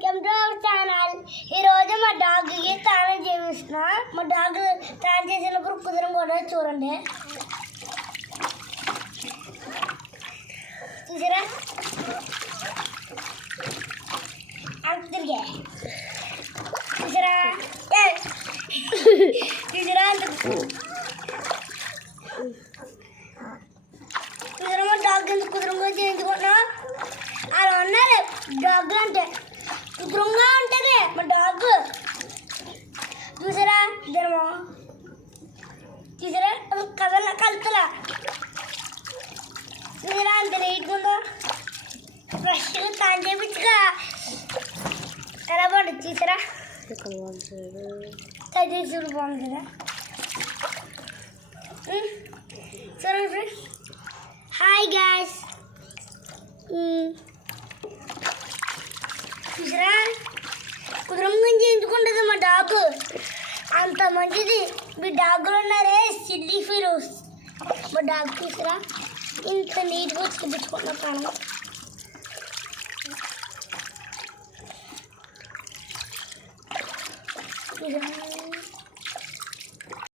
Welcome to our channel. ఈరోజు మా డాగ్కి స్నానం చేపిస్తున్నా. మా డాగ్ స్నానం చేసినప్పుడు కుదరం కూడా చూడండి. చూసారా అంత తిరిగే చూసారా చూసారా అంత చూసారా మా డాగ్ ఎంత కుదరంగా చేయించుకున్నా. అలా ఉన్నారు డాగ్ అంటే కుదురంగా ఉంటుంది మా డాగ్. చూసారా జనమో చూసారా కదల కలుతలా చూసారా అంత నీట్గా ఉందో. ఫ్రెష్గా స్నానం చేయించుగా ఎలా బాగుంటుంది చూసారా. తగ్గి చూడు బాగుంది కదా. చూడండి ఫ్రెండ్స్. Hi guys. చూసారా కుదురంగా చేయించుకుంటుంది మా డాగ్. అంత మంచిది. మీ డాగ్లో ఉన్నారే సిల్లీ ఫీరోస్. మా డాగ్ చూసారా ఇంత నీట్గా చూపించుకుంటున్నా ప్రాణం. చూసారా